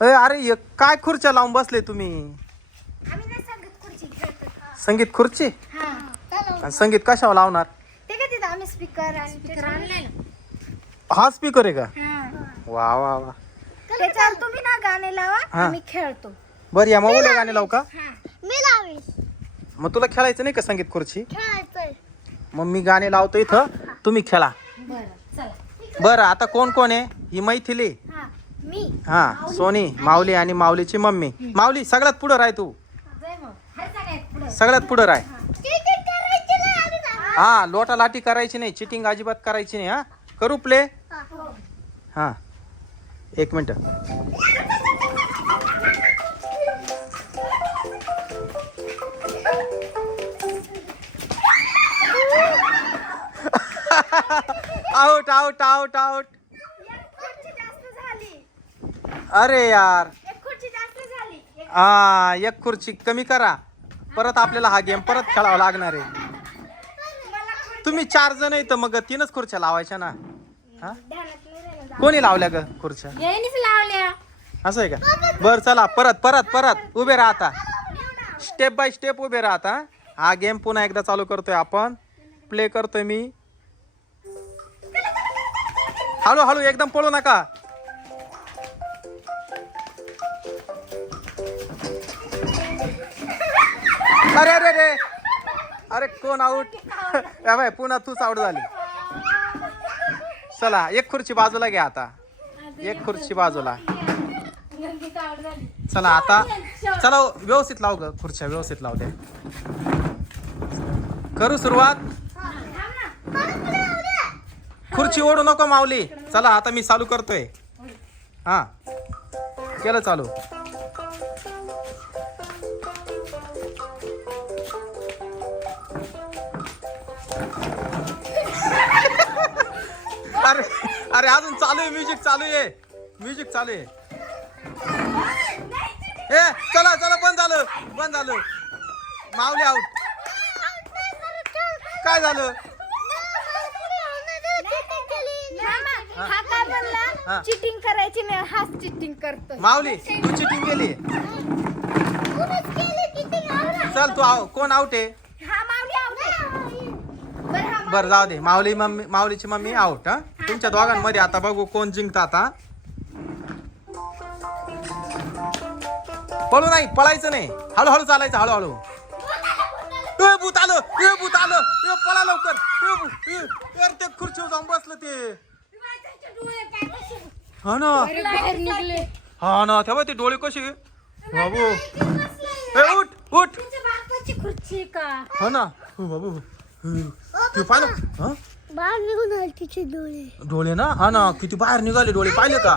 अरे काय खुर्च्या लावून बसले तुम्ही? आम्ही ना संगीत खुर्ची खेळतो. संगीत खुर्ची? हा. आणि संगीत कशावर लावणार? ते काय तिथं आम्ही स्पीकर आणि स्पीकर आणलाय ना. हा स्पीकर आहे का? हा. वा वा वा. त्याच्यावर तुम्ही ना गाणे लावा, हा. आम्ही खेळतो. बरं या मग उद्या गाणे लावू का? हा. मी लावीस. मग तुला खेळायचं नाही का संगीत खुर्ची? खेळायचंय. मग मी गाणे लावतो इथं, तुम्ही खेळा. बरं चला. बरं आता कोण कोण आहे? ही मैथिली, हा. मी. हा सोनी, माऊली आणि माऊलीची मम्मी. माऊली सगळ्यात पुढं राह तू, जय मग. हाय सगळ्यात पुढं. सगळ्यात पुढं राह. चिटिंग करायची नाही आधी ना. हा लोटा लाटी करायची नाही, चिटिंग अजिबात करायची नाही. हा करू प्ले? हो. हा 1 minute. Out out out out. एक खुर्ची जास्त झाली. अरे यार, एक खुर्ची जास्त झाली. हा एक खुर्ची कमी करा. परत आपल्याला हा गेम परत खेळावा लागणार आहे. तुम्ही 4 जण आहे तर मग 3च खुर्च्या लावायच्या ना. हा ध्यानात नाही राहिलं. कोणी लावल्या ग खुर्च्या? येणीच लावल्या. असं आहे का? बर चला परत परत परत उभे राहा आता. स्टेप बाय स्टेप उभे राहा आता. हा गेम पुन्हा एकदा चालू करतोय आपण. प्ले करतोय मी. हळू हळू एकदम पळू नका. अरे अरे अरे अरे कोण आउट? बाय पुन्हा तूच आउट झाली. चला एक खुर्ची बाजूला घ्या आता. एक खुर्ची बाजूला. चला आता चला व्यवस्थित लाव ग खुर्च्या, व्यवस्थित लाव द्या. करू सुरुवात. खुर्ची ओढू नको माऊली. चला आता मी चालू करतोय. हा केलं चालू. अरे अरे अजून चालू आहे, म्युझिक चालू आहे, म्युझिक चालू आहे. ए चला चला बंद झालं, बंद झालं. माऊली आउट. काय झालं? हा काय म्हणला? चिटिंग करायची नाही. हाच चिटिंग करतो. माऊली तू चिटिंग केली. चल तू कोण आउट आहे? हा माऊली आउट. बरं जाऊ दे. माऊली मम्मी, माऊलीची मम्मी आउट. हा तुमच्या दोघांमध्ये आता बघू कोण जिंकतात. आता पळू नाही, पळायचं नाही, हळूहळू चालायचं, हळूहळू. भूत आलं, भूत आलं, पळा लवकर. ते खुर्चीवर जाऊन बसलं ते. हा ना, हा ना, तेव्हा ते डोळे कसे बाबू. उठ उठ. खुर्ची का? हा ना बाबू. ते पाहिलं हा? बाहेर निघून आले तिचे डोळे. डोळे ना, हा ना किती बाहेर निघाले डोळे, पाहिले का?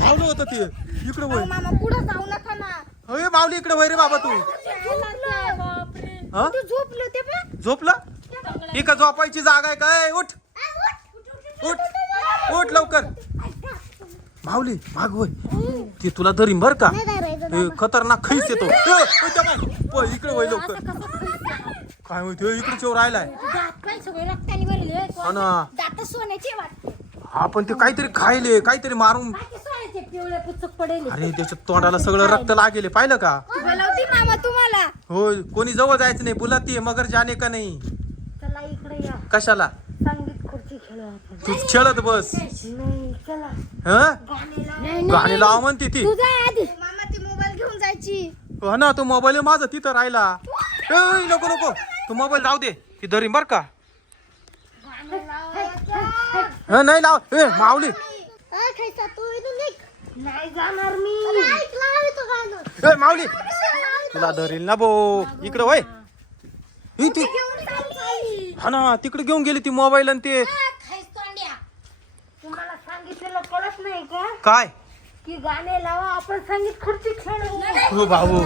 धावलं होतं ते. इकडे वय मामा पुढे जाऊ नका ना. अरे माऊली इकडे वय रे बाबा तू. हा झोपलो ते पण. झोपला? ही का झोपायची जागा आहे काय? उठ उठ उठ लवकर. माऊली माग वय, ते तुला धरीन बर का. खतरनाक खैस येतो. इकडे वय लवकर. काय माहिती इकडे चोर राहिलाय. हा ना, दात सोन्याची वाटते. हा पण ते काहीतरी खायले, काहीतरी मारून. सोन्याचे पिवळे पुचक पडेल. अरे त्याच्या तोंडाला सगळं रक्त लागेल, पाहिलं का? बोलावती मामा तुम्हाला. होय कोणी जवळ जायचं नाही. बुलाती मगर जाने का नाही. चला इकडे या. कशाला? संगीत खुर्ची खेळू आपण. तू खेळत बस. नाही चला. हं गाणी लाव म्हणते ती. तू जा आधी. मामा ती मोबाईल घेऊन जायची. हो ना, तो मोबाईल माझा तिथं राहिला. नको नको, तू मोबाईल जाऊ दे, ती धरीन बर का. नाही लाव. माऊली नाही जाणार मी. माऊली तुला धरील ना भो. इकडं वय ती. हा ना तिकडे घेऊन गेली ती मोबाईल आणि ते. तुम्हाला सांगितलेलं कळत नाही का? काय की गाणे लावा आपण संगीत खुर्ची खेळू. हो भाऊ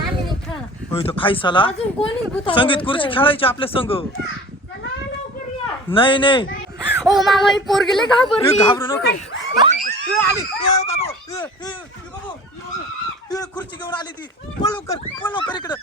होय तर खाई साला. अजून कोणी भूतावर संगीत खुर्ची खेळायची आपल्या संग. चला लवकर या. नाही नाही ओ मामा ही पोरगी लय घाबरली. घाबरू नको. आली बाबू, बाबू खुर्ची घेऊन आली ती. पळ लवकर, पळ लवकर इकडं.